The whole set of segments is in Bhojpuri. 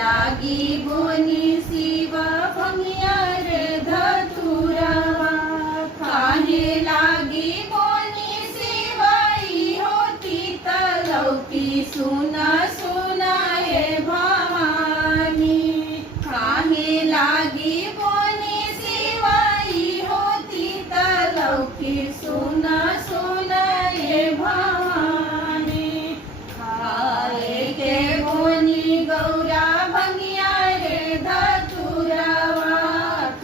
लागी बोनी शिवा भंगिया रे धतुरवा काहे लागी बोनी शिवाई होती तलौकी सुना सुना हे भवानी काहे लागी बोनी शिवाई होती तलौकी सुना सुना हे भवानी खाए के बोनी गौरा भंगिया रे धतुरवा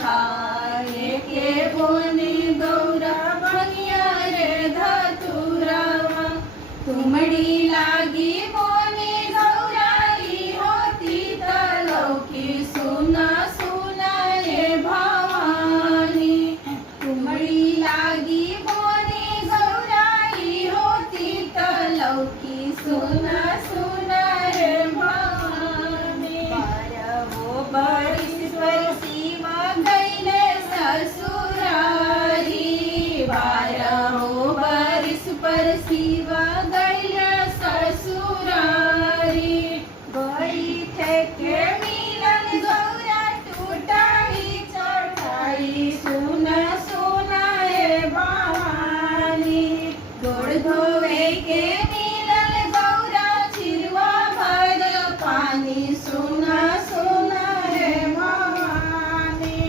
खाए के बोनी गौरा भंगिया रे धतुरवा तुमड़ी लागी बोनी गौराई होती तलौकी सुना सुना हे भवानी तुमड़ी लागी बोनी गौराई होती तलौकी सुना सुना हे भवानी बारहो बरिस पर शिवा गईले ससुरारी बारहो बरिस पर शिवा गईले ससुरारी बैठे के मिलन गौरा टूटाई चढ़ाई सुना सुना हे भवानी गोड़ धोवे के मिलन गौरा छिरवा भर पानी सुना सुना हे भवानी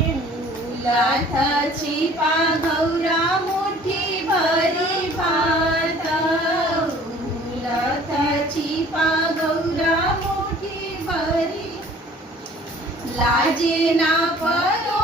लाथ छिपा गौरा मुट्ठी भरी भात लाथ छिपा गौरा मुट्ठी भरी लाजे ना परो